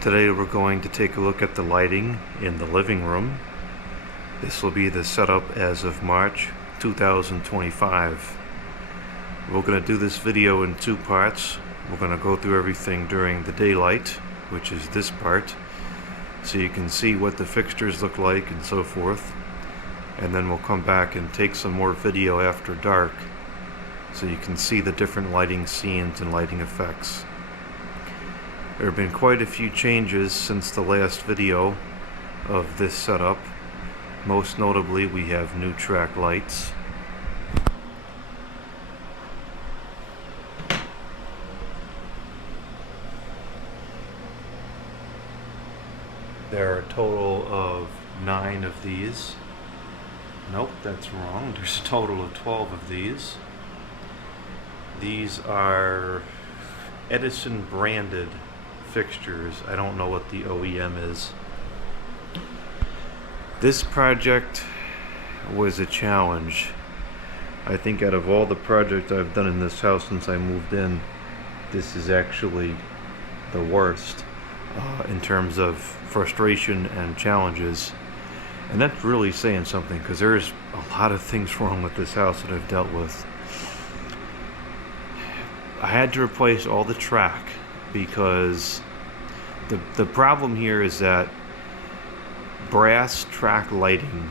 Today we're going to take a look at the lighting in the living room. This will be the setup as of March 2025. We're going to do this video in two parts. We're going to go through everything during the daylight, which is this part, so you can see what the fixtures look like and so forth. And then we'll come back and take some more video after dark, so you can see the different lighting scenes and lighting effects. There have been quite a few changes since the last video of this setup. Most notably, we have new track lights. There are a total of 9 of these. Nope, that's wrong. There's a total of 12 of these. These are Edison branded fixtures. I don't know what the OEM is. This project was a challenge. I think out of all the projects I've done in this house since I moved in, this is actually the worst in terms of frustration and challenges. And that's really saying something, because there's a lot of things wrong with this house that I've dealt with. I had to replace all the track because the problem here is that brass track lighting,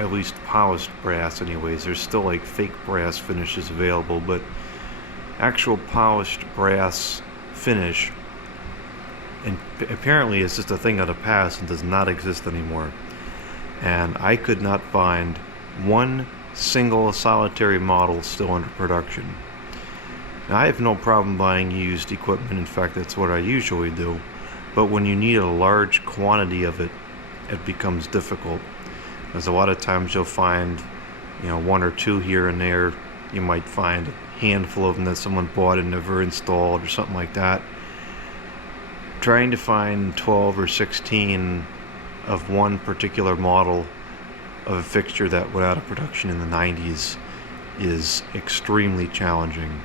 at least polished brass anyways, there's still like fake brass finishes available, but actual polished brass finish, and apparently it's just a thing of the past and does not exist anymore. And I could not find one single solitary model still under production. Now, I have no problem buying used equipment. In fact, that's what I usually do. But when you need a large quantity of it, it becomes difficult. Because a lot of times you'll find, one or two here and there. You might find a handful of them that someone bought and never installed or something like that. Trying to find 12 or 16 of one particular model of a fixture that went out of production in the 90s is extremely challenging.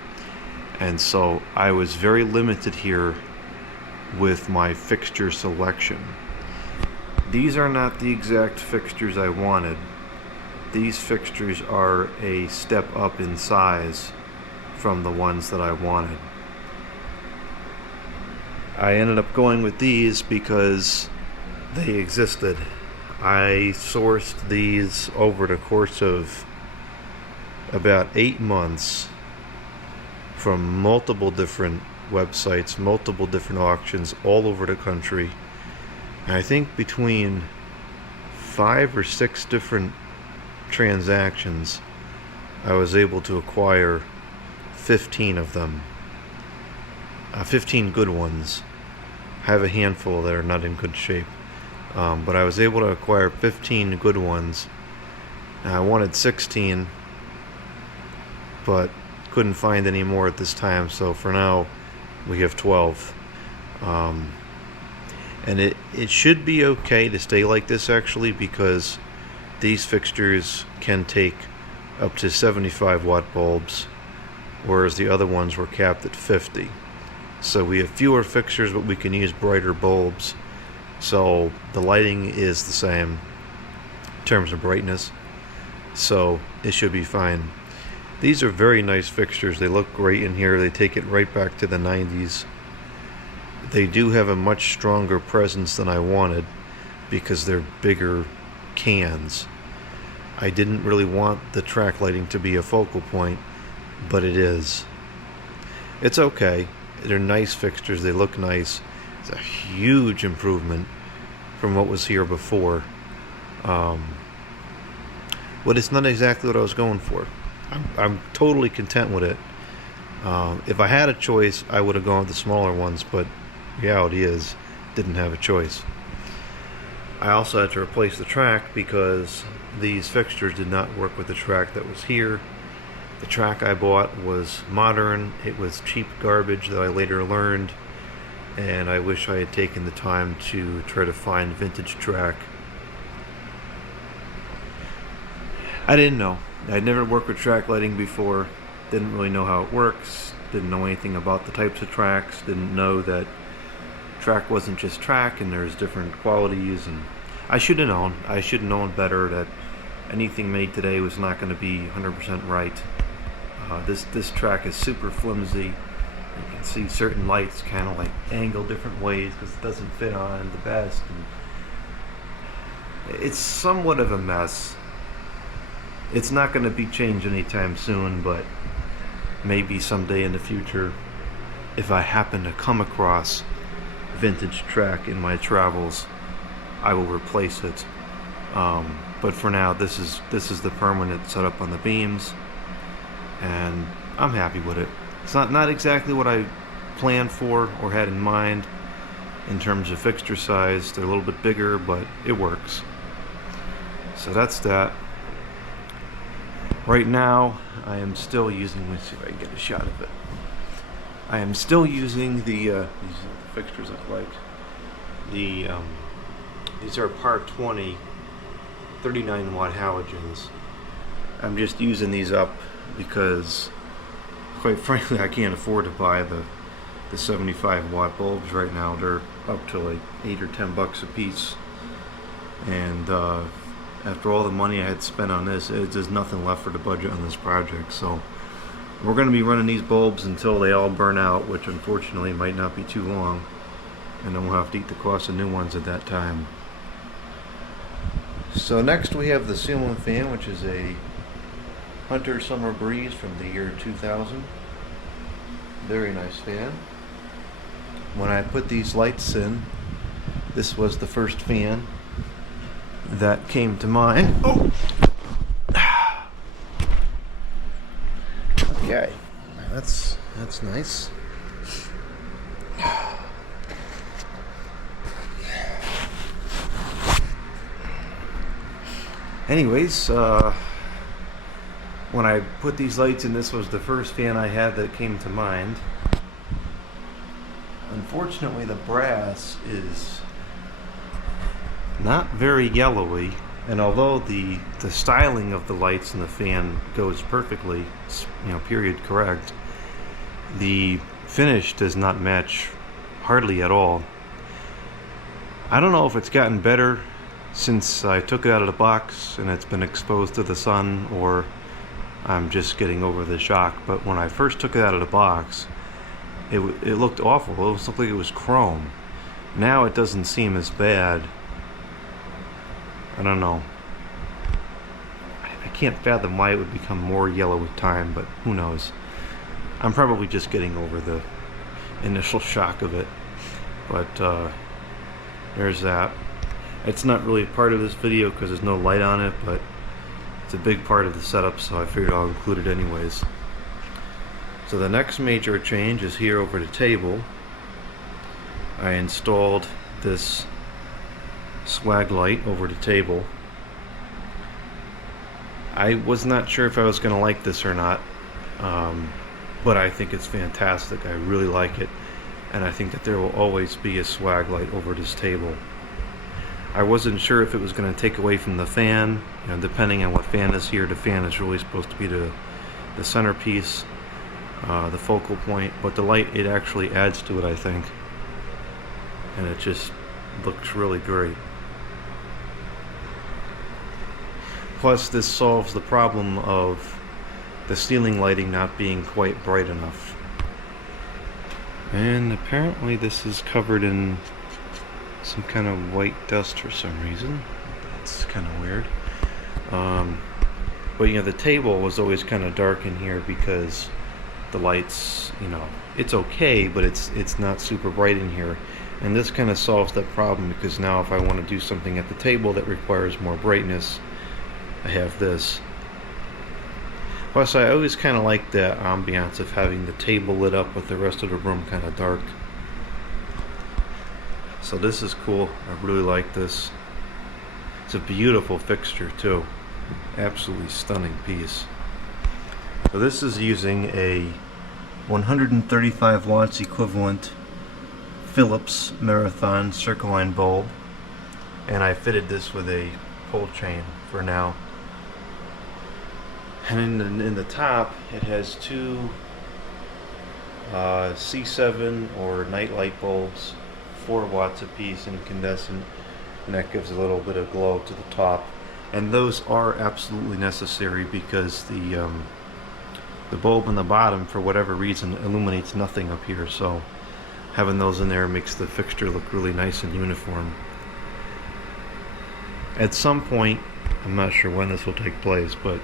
And so I was very limited here with my fixture selection. These are not the exact fixtures I wanted. These fixtures are a step up in size from the ones that I wanted. I ended up going with these because they existed. I sourced these over the course of about 8 months from multiple different websites, multiple different auctions all over the country. And I think between 5 or 6 different transactions, I was able to acquire 15 of them. 15 good ones. I have a handful that are not in good shape. But I was able to acquire 15 good ones. Now, I wanted 16, but couldn't find any more at this time, so for now we have 12. And it should be okay to stay like this, actually, because these fixtures can take up to 75 watt bulbs, whereas the other ones were capped at 50. So we have fewer fixtures, but we can use brighter bulbs. So the lighting is the same in terms of brightness, so it should be fine. These are very nice fixtures. They look great in here. They take it right back to the 90s. They do have a much stronger presence than I wanted because they're bigger cans. I didn't really want the track lighting to be a focal point, but it is. It's okay. They're nice fixtures. They look nice. It's a huge improvement from what was here before. But it's not exactly what I was going for. I'm totally content with it. If I had a choice, I would have gone with the smaller ones, but reality is, didn't have a choice. I also had to replace the track because these fixtures did not work with the track that was here. The track I bought was modern. It was cheap garbage that I later learned, and I wish I had taken the time to try to find vintage track. I didn't know. I'd never worked with track lighting before, didn't really know how it works, didn't know anything about the types of tracks, didn't know that track wasn't just track, and there's different qualities. And I should have known. I should have known better that anything made today was not going to be 100% right. This track is super flimsy. You can see certain lights kind of like angle different ways because it doesn't fit on the best. And it's somewhat of a mess. It's not going to be changed anytime soon, but maybe someday in the future, if I happen to come across vintage track in my travels, I will replace it. But for now, this is the permanent setup on the beams, and I'm happy with it. It's not exactly what I planned for or had in mind in terms of fixture size. They're a little bit bigger, but it works. So that's that. Right now, I am still using, let's see if I can get a shot of it. I am still using the, these are the fixtures look like. These are Par 20 39 watt halogens. I'm just using these up because, quite frankly, I can't afford to buy the 75 watt bulbs right now. They're up to like $8 or $10 a piece, and after all the money I had spent on this, there's nothing left for the budget on this project. So we're going to be running these bulbs until they all burn out, which unfortunately might not be too long, and then we'll have to eat the cost of new ones at that time. So next we have the ceiling fan, which is a Hunter Summer Breeze from the year 2000. Very nice fan. When I put these lights in, this was the first fan that came to mind. Oh! Okay, that's nice. Anyways, when I put these lights in, this was the first fan I had that came to mind. Unfortunately, the brass is not very yellowy, and although the styling of the lights in the fan goes perfectly, period correct, the finish does not match hardly at all. I don't know if it's gotten better since I took it out of the box and it's been exposed to the sun, or I'm just getting over the shock, but when I first took it out of the box, it looked awful. It looked like it was chrome. Now it doesn't seem as bad. I don't know. I can't fathom why it would become more yellow with time, but who knows. I'm probably just getting over the initial shock of it. But there's that. It's not really part of this video because there's no light on it, but it's a big part of the setup, so I figured I'll include it anyways. So the next major change is here over the table. I installed this swag light over the table. I was not sure if I was going to like this or not, but I think it's fantastic. I really like it, and I think that there will always be a swag light over this table. I wasn't sure if it was going to take away from the fan. Depending on what fan is here, the fan is really supposed to be the centerpiece, the focal point, but the light, it actually adds to it, I think, and it just looks really great. Plus, this solves the problem of the ceiling lighting not being quite bright enough. And apparently this is covered in some kind of white dust for some reason. That's kind of weird. But the table was always kind of dark in here because the lights, it's okay, but it's not super bright in here. And this kind of solves that problem, because now if I want to do something at the table that requires more brightness, I have this. Plus, I always kind of like the ambiance of having the table lit up with the rest of the room kind of dark. So this is cool. I really like this. It's a beautiful fixture too. Absolutely stunning piece. So this is using a 135 watts equivalent Philips Marathon circle line bulb, and I fitted this with a pole chain for now. And in the top, it has two C7 or night light bulbs 4 watts a piece incandescent, and that gives a little bit of glow to the top. And those are absolutely necessary because the bulb in the bottom, for whatever reason, illuminates nothing up here. So having those in there makes the fixture look really nice and uniform. At some point, I'm not sure when this will take place, but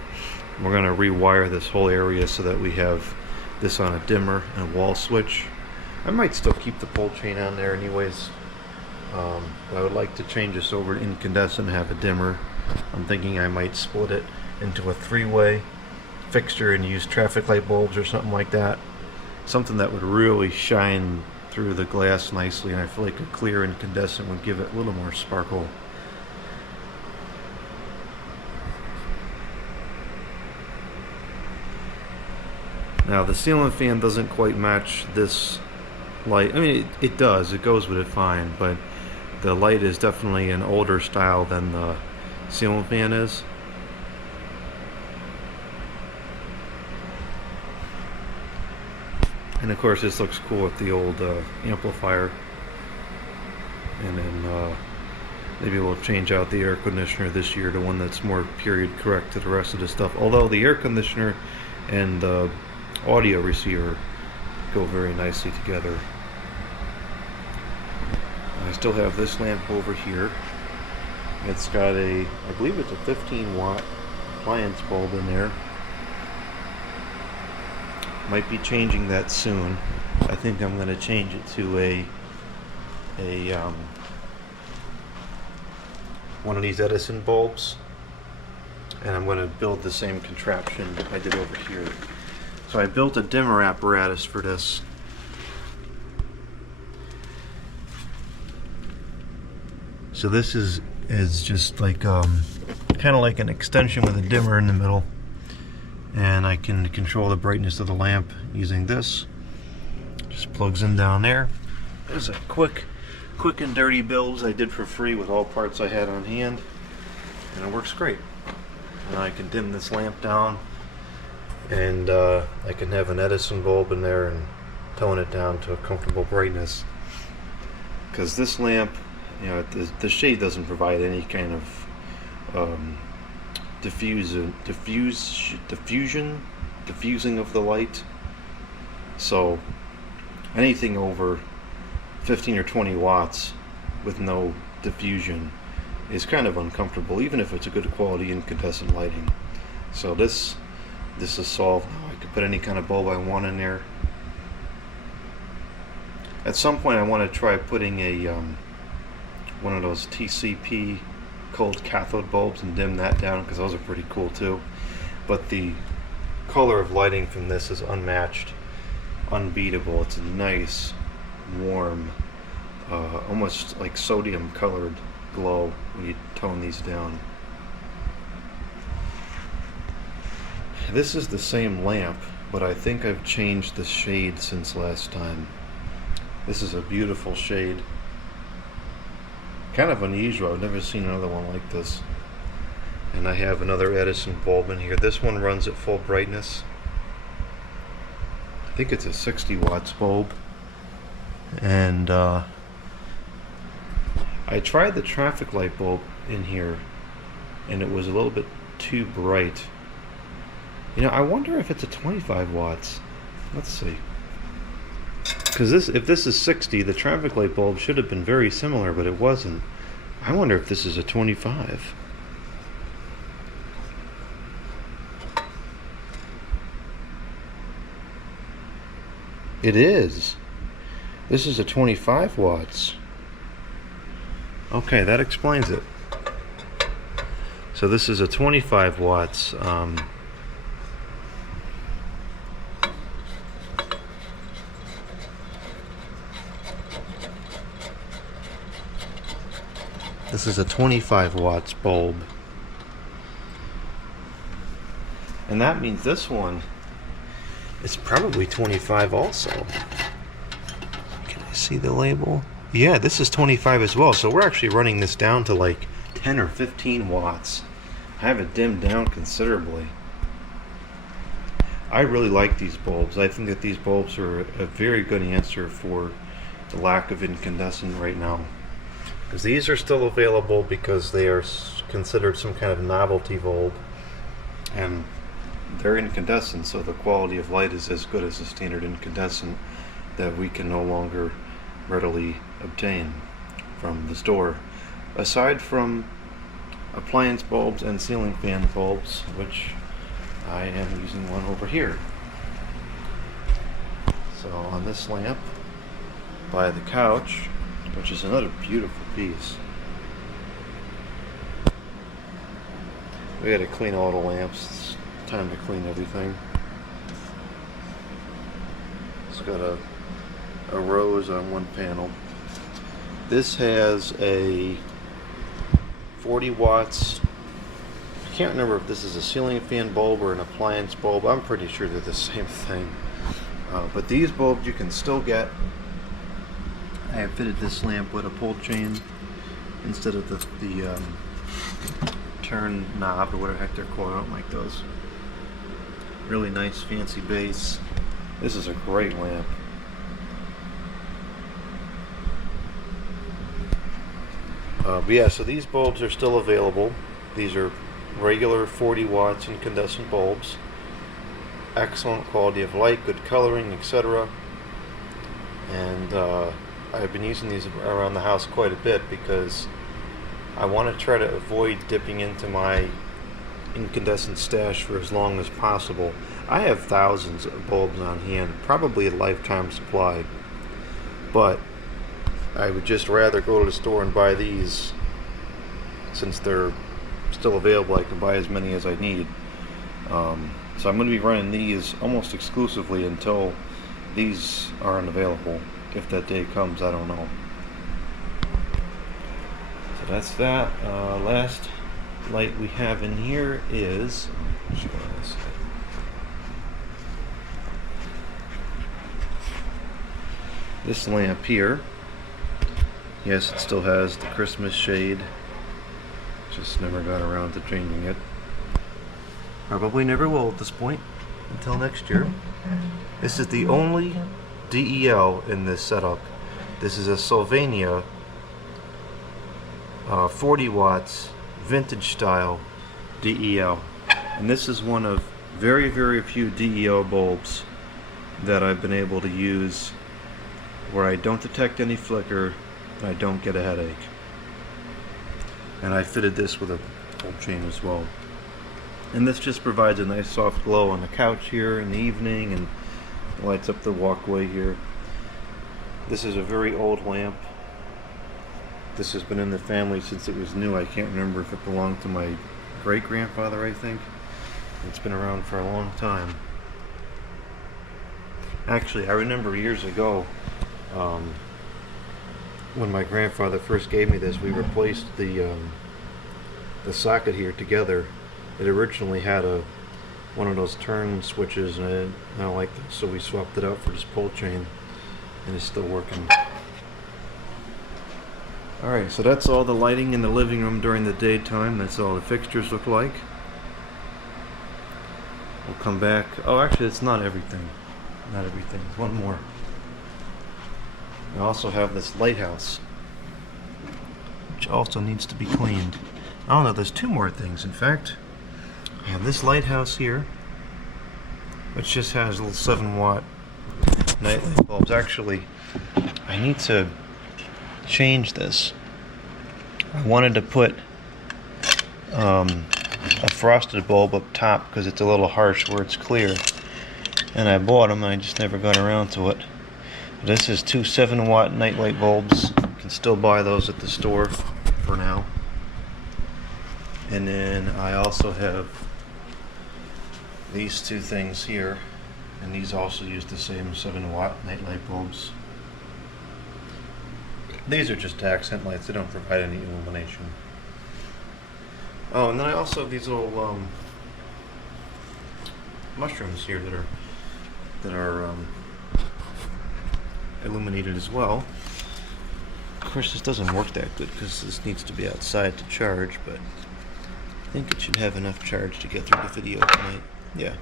we're going to rewire this whole area so that we have this on a dimmer and a wall switch. I might still keep the pole chain on there anyways, but I would like to change this over to incandescent and have a dimmer. I'm thinking I might split it into a 3-way fixture and use traffic light bulbs or something like that. Something that would really shine through the glass nicely, and I feel like a clear incandescent would give it a little more sparkle. Now the ceiling fan doesn't quite match this light. I mean, it does, it goes with it fine, but the light is definitely an older style than the ceiling fan is. And of course this looks cool with the old amplifier. And then maybe we'll change out the air conditioner this year to one that's more period correct to the rest of the stuff. Although the air conditioner and the audio receiver go very nicely together. I still have this lamp over here. It's got I believe it's a 15 watt appliance bulb in there. Might be changing that soon. I think I'm going to change it to a one of these Edison bulbs, and I'm going to build the same contraption I did over here. So I built a dimmer apparatus for this. So this is just like kind of like an extension with a dimmer in the middle, and I can control the brightness of the lamp using this. Just plugs in down there. There's a quick and dirty builds I did for free with all parts I had on hand, and it works great. And I can dim this lamp down, and I can have an Edison bulb in there and tone it down to a comfortable brightness. Because this lamp, you know, the shade doesn't provide any kind of diffusing of the light. So anything over 15 or 20 watts with no diffusion is kind of uncomfortable, even if it's a good quality incandescent lighting. So this is solved now. I can put any kind of bulb I want in there. At some point I want to try putting a one of those TCP cold cathode bulbs and dim that down, because those are pretty cool too. But the color of lighting from this is unmatched, unbeatable. It's a nice, warm, almost like sodium colored glow when you tone these down. This is the same lamp, but I think I've changed the shade since last time. This is a beautiful shade. Kind of unusual. I've never seen another one like this. And I have another Edison bulb in here. This one runs at full brightness. I think it's a 60 watts bulb. And I tried the traffic light bulb in here, and it was a little bit too bright. You know, I wonder if it's a 25 watts. Let's see. Because if this is 60, the traffic light bulb should have been very similar, but it wasn't. I wonder if this is a 25. It is. This is a 25 watts. Okay, that explains it. So this is a 25 watts. This is a 25 watts bulb. And that means this one is probably 25 also. Can I see the label? Yeah, this is 25 as well. So we're actually running this down to like 10 or 15 watts. I have it dimmed down considerably. I really like these bulbs. I think that these bulbs are a very good answer for the lack of incandescent right now. Because these are still available because they are considered some kind of novelty bulb, and they're incandescent, so the quality of light is as good as a standard incandescent that we can no longer readily obtain from the store. Aside from appliance bulbs and ceiling fan bulbs, which I am using one over here. So on this lamp by the couch, which is another beautiful piece. We had to clean all the lamps. It's time to clean everything. It's got a rose on one panel. This has a 40 watts. I can't remember if this is a ceiling fan bulb or an appliance bulb. I'm pretty sure they're the same thing. But these bulbs you can still get. I have fitted this lamp with a pull chain instead of the turn knob or whatever heck they're called. I don't like those. Really nice fancy base. This is a great lamp. But yeah, so these bulbs are still available. These are regular 40 watts incandescent bulbs. Excellent quality of light, good coloring, etc. And I've been using these around the house quite a bit because I want to try to avoid dipping into my incandescent stash for as long as possible. I have thousands of bulbs on hand, probably a lifetime supply, but I would just rather go to the store and buy these. Since they're still available, I can buy as many as I need. So I'm going to be running these almost exclusively until these aren't available. If that day comes, I don't know. So that's that. Last light we have in here is this lamp here. Yes, it still has the Christmas shade. Just never got around to changing it. Probably never will at this point, until next year. This is the only DEL in this setup. This is a Sylvania 40 watts vintage style DEL. And this is one of very, very few DEL bulbs that I've been able to use where I don't detect any flicker and I don't get a headache. And I fitted this with a pull chain as well. And this just provides a nice soft glow on the couch here in the evening and lights up the walkway here. This is a very old lamp. This has been in the family since it was new. I can't remember if it belonged to my great-grandfather, I think. It's been around for a long time. Actually, I remember years ago when my grandfather first gave me this, we replaced the socket here together. It originally had one of those turn switches, and I don't like this, so we swapped it out for this pull chain, and it's still working. Alright, so that's all the lighting in the living room during the daytime. That's all the fixtures look like. We'll come back. Oh, actually, it's not everything. Not everything. One more. I also have this lighthouse, which also needs to be cleaned. Oh no, there's two more things, in fact. I have this lighthouse here, which just has little 7-watt nightlight bulbs. Actually, I need to change this. I wanted to put a frosted bulb up top because it's a little harsh where it's clear. And I bought them and I just never got around to it. This is two 7-watt nightlight bulbs. You can still buy those at the store for now. And then I also have these two things here, and these also use the same 7-watt nightlight bulbs. These are just accent lights, they don't provide any illumination. Oh, and then I also have these little mushrooms here that are illuminated as well. Of course, this doesn't work that good because this needs to be outside to charge, but I think it should have enough charge to get through the video tonight. Yeah.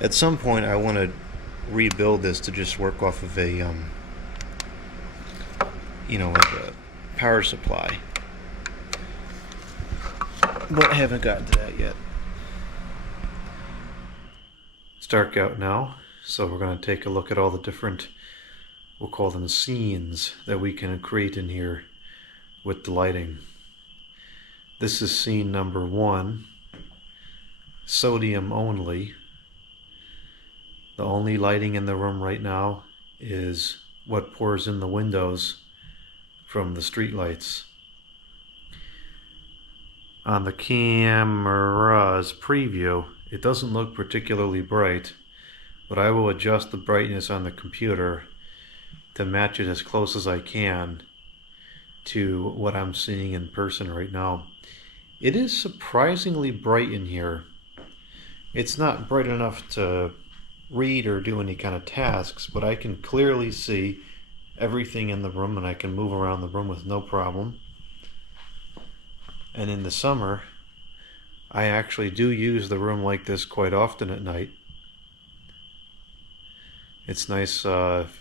At some point, I want to rebuild this to just work off of a like a power supply. But I haven't gotten to that yet. It's dark out now, so we're going to take a look at all the different, we'll call them scenes, that we can create in here with the lighting. This is scene number 1, sodium only. The only lighting in the room right now is what pours in the windows from the street lights. On the camera's preview, it doesn't look particularly bright, but I will adjust the brightness on the computer to match it as close as I can to what I'm seeing in person right now. It is surprisingly bright in here. It's not bright enough to read or do any kind of tasks, but I can clearly see everything in the room and I can move around the room with no problem. And in the summer, I actually do use the room like this quite often at night. It's nice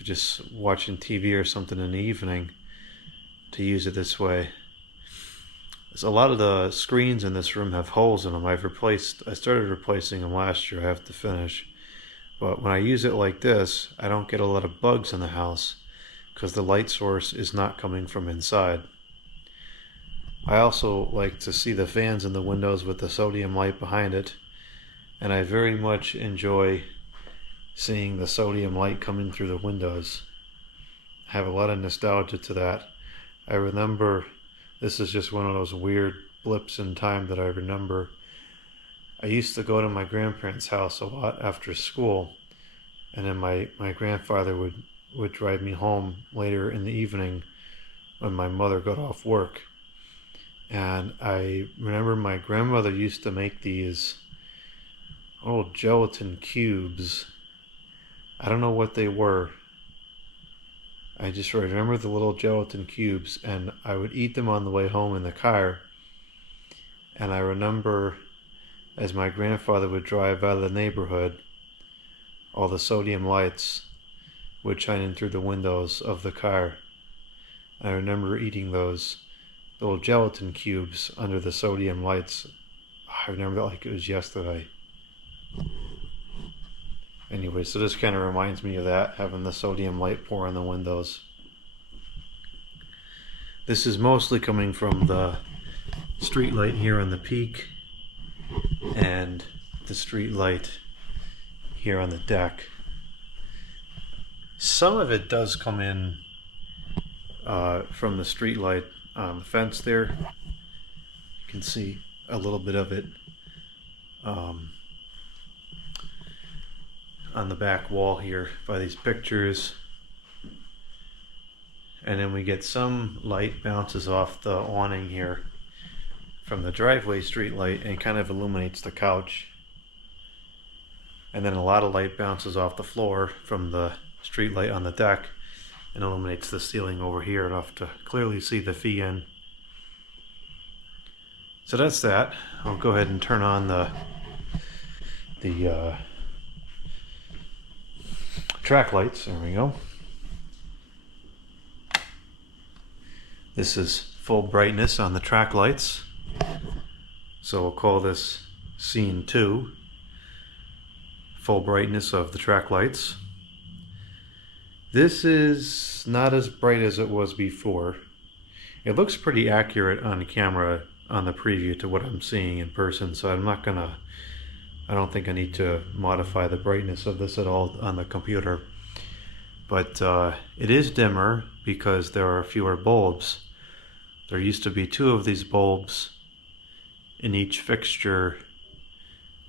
just watching TV or something in the evening to use it this way. So a lot of the screens in this room have holes in them. I started replacing them last year. I have to finish. But when I use it like this, I don't get a lot of bugs in the house because the light source is not coming from inside. I also like to see the fans in the windows with the sodium light behind it, and I very much enjoy seeing the sodium light coming through the windows. I have a lot of nostalgia to that. I remember, this is just one of those weird blips in time that I remember. I used to go to my grandparents' house a lot after school, and then my grandfather would drive me home later in the evening when my mother got off work. And I remember my grandmother used to make these old gelatin cubes. I don't know what they were. I just remember the little gelatin cubes, and I would eat them on the way home in the car. And I remember as my grandfather would drive out of the neighborhood, all the sodium lights would shine in through the windows of the car. I remember eating those little gelatin cubes under the sodium lights. I remember that like it was yesterday. Anyway, so this kind of reminds me of that, having the sodium light pour on the windows. This is mostly coming from the street light here on the peak and the street light here on the deck. Some of it does come in from the street light on the fence there. You can see a little bit of it on the back wall here by these pictures. And then we get some light bounces off the awning here from the driveway street light and kind of illuminates the couch. And then a lot of light bounces off the floor from the street light on the deck and illuminates the ceiling over here enough to clearly see the FEN. So that's that. I'll go ahead and turn on the track lights. There we go. This is full brightness on the track lights. So we'll call this scene 2. Full brightness of the track lights. This is not as bright as it was before. It looks pretty accurate on camera on the preview to what I'm seeing in person, so I don't think I need to modify the brightness of this at all on the computer. But it is dimmer because there are fewer bulbs. There used to be 2 of these bulbs in each fixture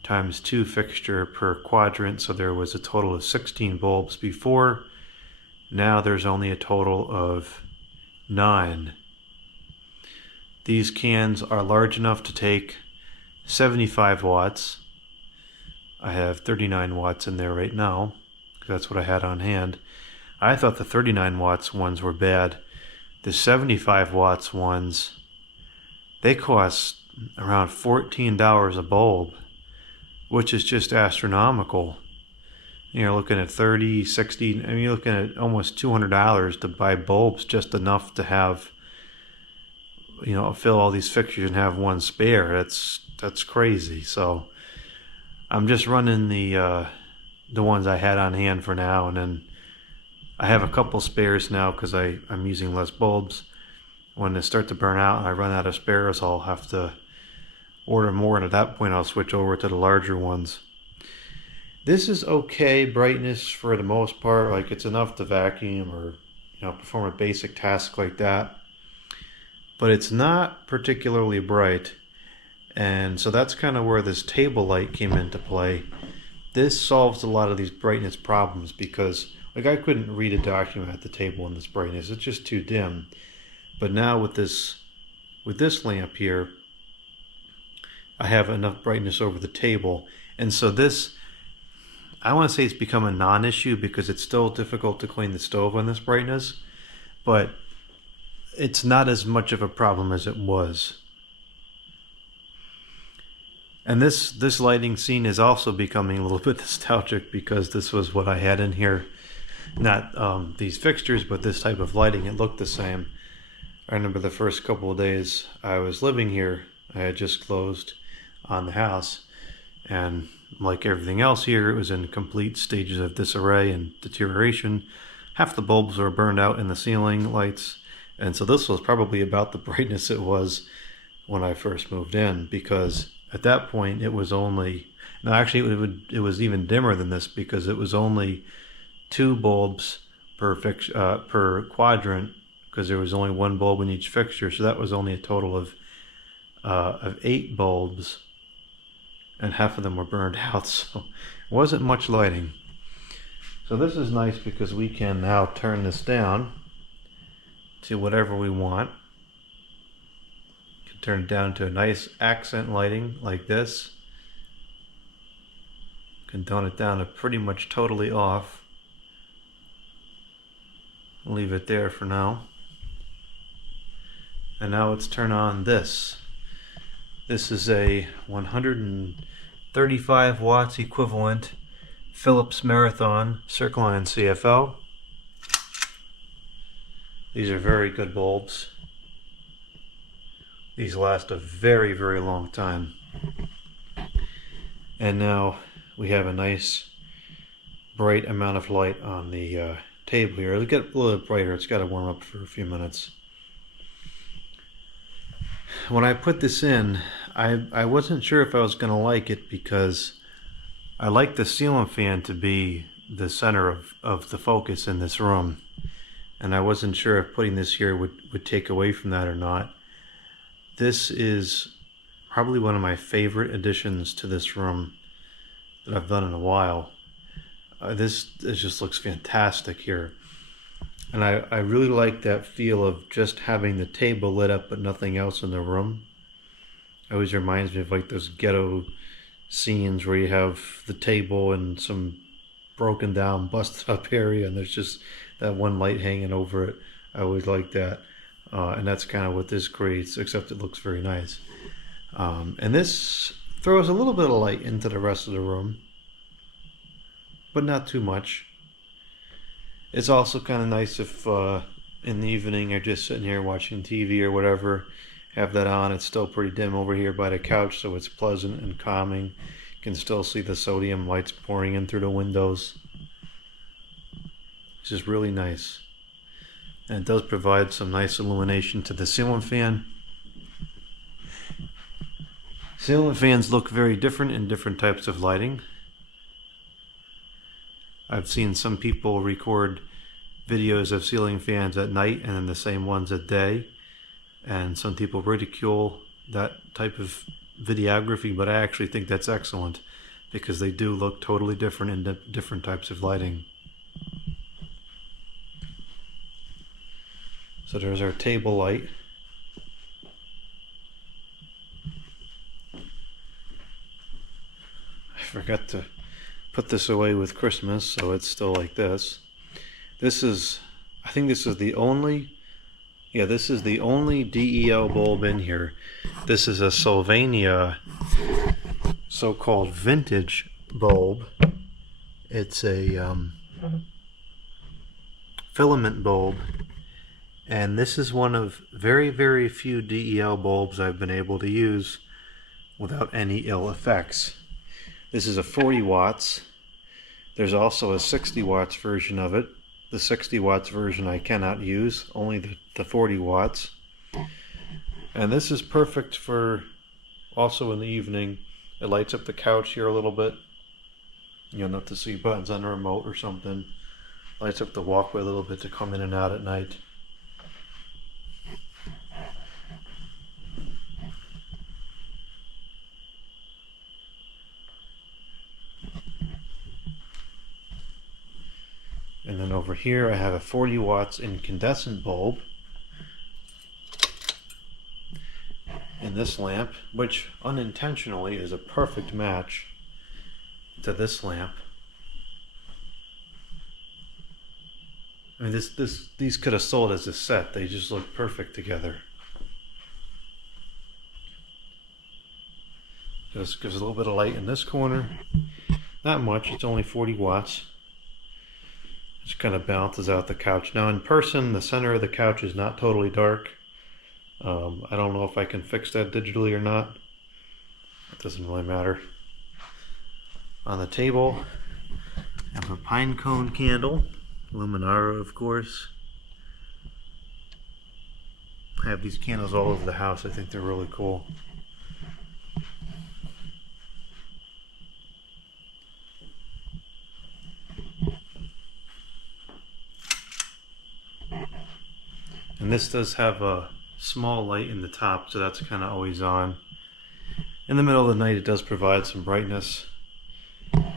times 2 fixture per quadrant, so there was a total of 16 bulbs before. Now there's only a total of 9. These cans are large enough to take 75 watts. I have 39 watts in there right now, because that's what I had on hand. I thought the 39 watts ones were bad. The 75 watts ones, they cost around $14 a bulb, which is just astronomical. You're looking at 30, 60, I mean, you're looking at almost $200 to buy bulbs just enough to have, fill all these fixtures and have one spare. That's crazy. So I'm just running the ones I had on hand for now, and then I have a couple spares now because I'm using less bulbs. When they start to burn out and I run out of spares, I'll have to order more, and at that point I'll switch over to the larger ones. This is okay brightness for the most part, like it's enough to vacuum or perform a basic task like that, but it's not particularly bright. And so that's kind of where this table light came into play. This solves a lot of these brightness problems because like I couldn't read a document at the table in this brightness, it's just too dim. But now with this lamp here, I have enough brightness over the table, and so this, I want to say it's become a non-issue because it's still difficult to clean the stove on this brightness, but it's not as much of a problem as it was. And this lighting scene is also becoming a little bit nostalgic because this was what I had in here. Not these fixtures, but this type of lighting. It looked the same. I remember the first couple of days I was living here, I had just closed on the house, and like everything else here, it was in complete stages of disarray and deterioration. Half the bulbs were burned out in the ceiling lights, and so this was probably about the brightness it was when I first moved in, because at that point it was only, no, actually it was even dimmer than this because it was only 2 bulbs per quadrant, because there was only 1 bulb in each fixture, so that was only a total of 8 bulbs, and half of them were burned out, so it wasn't much lighting. So this is nice because we can now turn this down to whatever we want. You can turn it down to a nice accent lighting like this. You can tone it down to pretty much totally off. I'll leave it there for now. And now let's turn on this. This is a 135 watts equivalent Philips Marathon Circline CFL. These are very good bulbs. These last a very, very long time. And now we have a nice bright amount of light on the table here. It'll get a little bit brighter. It's got to warm up for a few minutes. When I put this in, I wasn't sure if I was going to like it because I like the ceiling fan to be the center of the focus in this room. And I wasn't sure if putting this here would take away from that or not. This is probably one of my favorite additions to this room that I've done in a while. This just looks fantastic here. And I really like that feel of just having the table lit up but nothing else in the room. It always reminds me of like those ghetto scenes where you have the table and some broken down, busted up area, and there's just that one light hanging over it. I always like that. And that's kind of what this creates, except it looks very nice. And this throws a little bit of light into the rest of the room, but not too much. It's also kind of nice if in the evening you're just sitting here watching TV or whatever, have that on. It's still pretty dim over here by the couch, so it's pleasant and calming. You can still see the sodium lights pouring in through the windows. It's just really nice. And it does provide some nice illumination to the ceiling fan. Ceiling fans look very different in different types of lighting. I've seen some people record videos of ceiling fans at night and then the same ones at day, and some people ridicule that type of videography, but I actually think that's excellent because they do look totally different in different types of lighting. So there's our table light. I forgot to put this away with Christmas, so it's still like this. I think this is the only, this is the only DEL bulb in here. This is a Sylvania so-called vintage bulb, It's a filament bulb, and this is one of very few DEL bulbs I've been able to use without any ill effects. This is a 40 watts. There's also a 60 watts version of it. The 60 watts version I cannot use, only the 40 watts. And this is perfect for also in the evening. It lights up the couch here a little bit. You'll have to see buttons on the remote or something. Lights up the walkway a little bit to come in and out at night. And then over here I have a 40 watts incandescent bulb in this lamp, which unintentionally is a perfect match to this lamp. I mean, these could have sold as a set. They just look perfect together. Just gives a little bit of light in this corner. Not much, it's only 40 watts. Just kind of balances out the couch. Now in person, the center of the couch is not totally dark. I don't know if I can fix that digitally or not. It doesn't really matter. On the table, I have a pine cone candle, Luminara of course. I have these candles all over the house. I think they're really cool. And this does have a small light in the top, so that's kind of always on. In the middle of the night it does provide some brightness.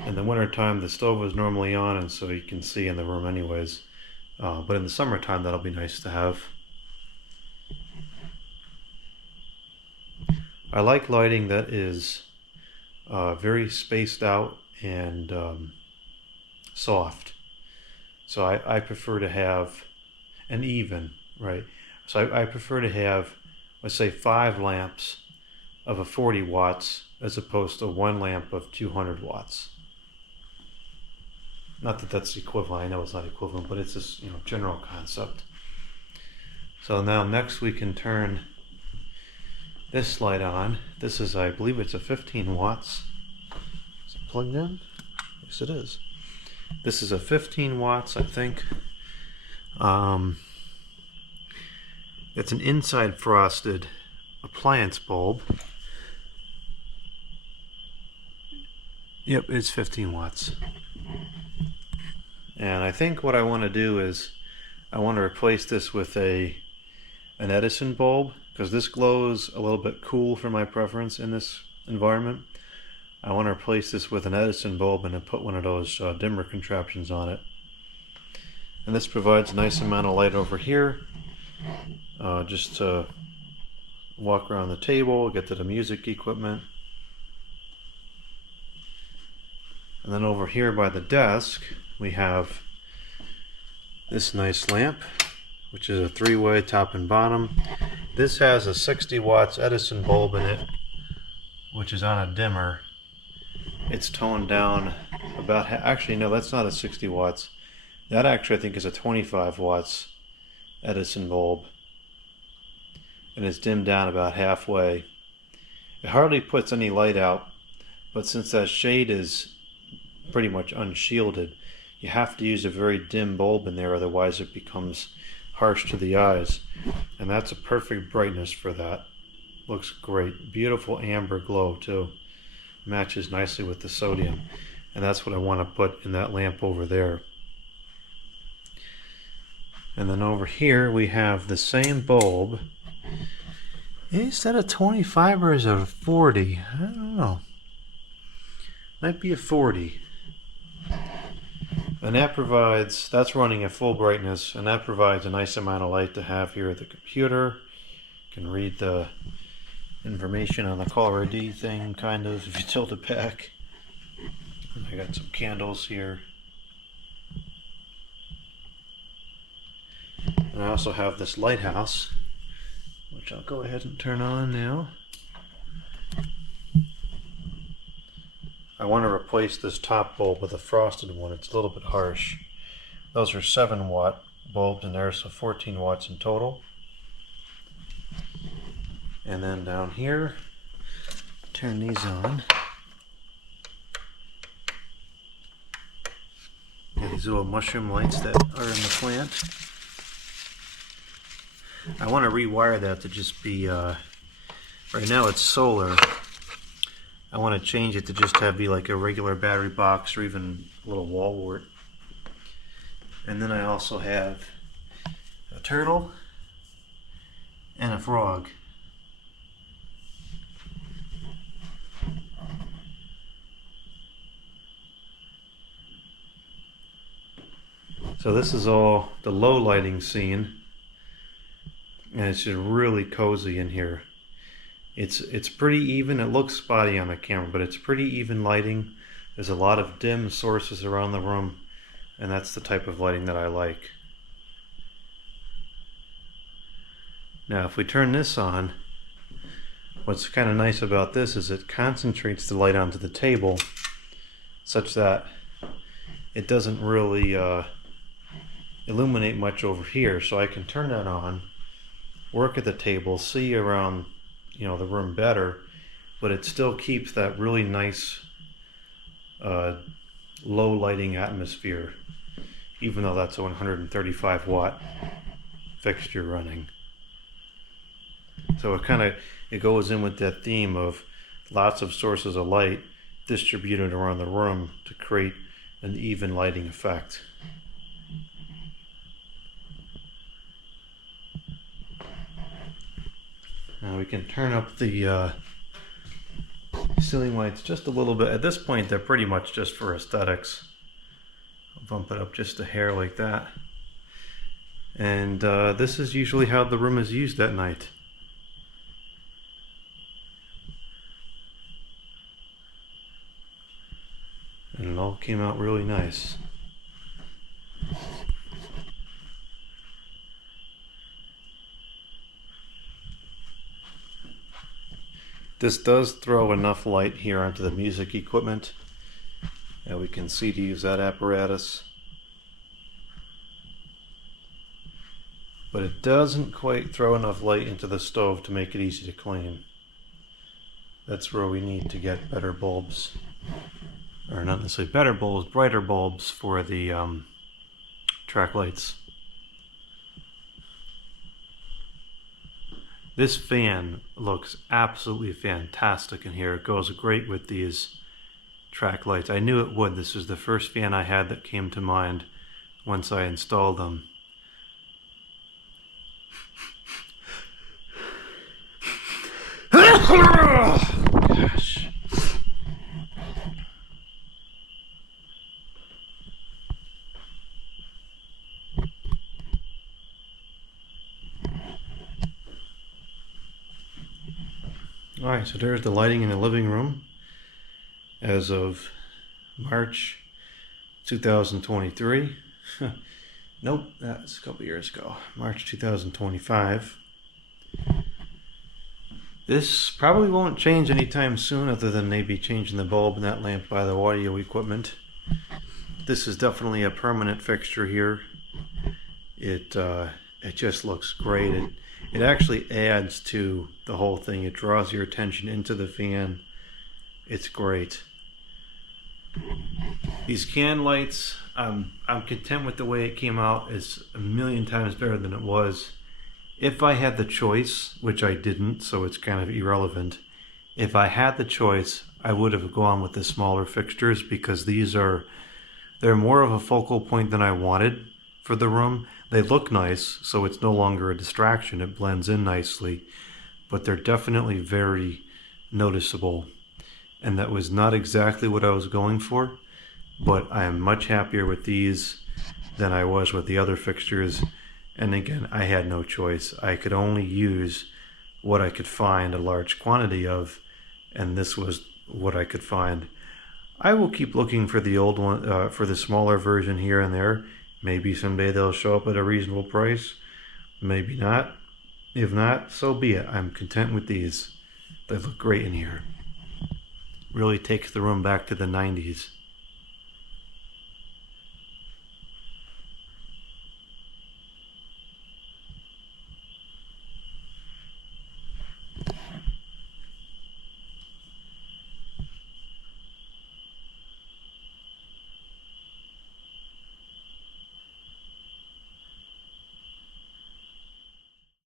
In the winter time the stove is normally on, and so you can see in the room anyways. But in the summertime that'll be nice to have. I like lighting that is very spaced out and soft. So I prefer to have an even, right? So I prefer to have, let's say, 5 lamps of a 40 watts as opposed to 1 lamp of 200 watts. Not that that's equivalent, I know it's not equivalent, but it's this, general concept. So now next we can turn this light on. This is, I believe it's a 15 watts. Is it plugged in? Yes it is. This is a 15 watts, I think. It's an inside frosted appliance bulb. Yep, it's 15 watts. And I think what I want to do is I want to replace this with an Edison bulb, because this glows a little bit cool for my preference in this environment. I want to replace this with an Edison bulb and then put one of those dimmer contraptions on it. And this provides a nice amount of light over here. Just to walk around the table, get to the music equipment. And then over here by the desk we have this nice lamp, which is a 3-way top and bottom. This has a 60 watts Edison bulb in it, which is on a dimmer. It's toned down about, actually no, that's not a 60 watts. That actually I think is a 25 watts Edison bulb. And it's dimmed down about halfway. It hardly puts any light out, but since that shade is pretty much unshielded, you have to use a very dim bulb in there, otherwise it becomes harsh to the eyes. And that's a perfect brightness for that. Looks great. Beautiful amber glow too. Matches nicely with the sodium. And that's what I want to put in that lamp over there. And then over here we have the same bulb. Is that a 25 or is it a 40? I don't know. Might be a 40. And that's running at full brightness, and that provides a nice amount of light to have here at the computer. You can read the information on the caller ID thing, kind of, if you tilt it back. And I got some candles here. And I also have this lighthouse, which I'll go ahead and turn on now. I want to replace this top bulb with a frosted one. It's a little bit harsh. Those are 7-watt bulbs in there, so 14 watts in total. And then down here, turn these on. Yeah, these little mushroom lights that are in the plant. I want to rewire that to just be, right now it's solar. I want to change it to just be like a regular battery box or even a little wall wart. And then I also have a turtle and a frog. So this is all the low lighting scene, and it's just really cozy in here. It's pretty even. It looks spotty on the camera, but it's pretty even lighting. There's a lot of dim sources around the room, and that's the type of lighting that I like. Now if we turn this on, what's kind of nice about this is it concentrates the light onto the table such that it doesn't really illuminate much over here, so I can turn that on, work at the table, see around, you know, the room better, but it still keeps that really nice low lighting atmosphere, even though that's a 135 watt fixture running. So it goes in with that theme of lots of sources of light distributed around the room to create an even lighting effect. Now we can turn up the ceiling lights just a little bit. At this point, they're pretty much just for aesthetics. I'll bump it up just a hair like that. And this is usually how the room is used at night. And it all came out really nice. This does throw enough light here onto the music equipment that we can see to use that apparatus. But it doesn't quite throw enough light into the stove to make it easy to clean. That's where we need to get better bulbs. Or not necessarily better bulbs, brighter bulbs for the track lights. This fan looks absolutely fantastic in here. It goes great with these track lights. I knew it would. This was the first fan I had that came to mind once I installed them. Gosh. Alright, so there's the lighting in the living room as of March 2023. Nope, that's a couple years ago. March 2025. This probably won't change anytime soon, other than maybe changing the bulb in that lamp by the audio equipment. This is definitely a permanent fixture here. It just looks great. It actually adds to the whole thing. It draws your attention into the fan. It's great. These can lights, I'm content with the way it came out. It's a million times better than it was. If I had the choice, which I didn't, so it's kind of irrelevant. If I had the choice, I would have gone with the smaller fixtures, because they're more of a focal point than I wanted for the room. They look nice, so it's no longer a distraction. It blends in nicely, but they're definitely very noticeable. And that was not exactly what I was going for, but I am much happier with these than I was with the other fixtures. And again, I had no choice. I could only use what I could find a large quantity of, and this was what I could find. I will keep looking for the old one, for the smaller version here and there. Maybe someday they'll show up at a reasonable price. Maybe not. If not, so be it. I'm content with these. They look great in here. really takes the room back to the 90s.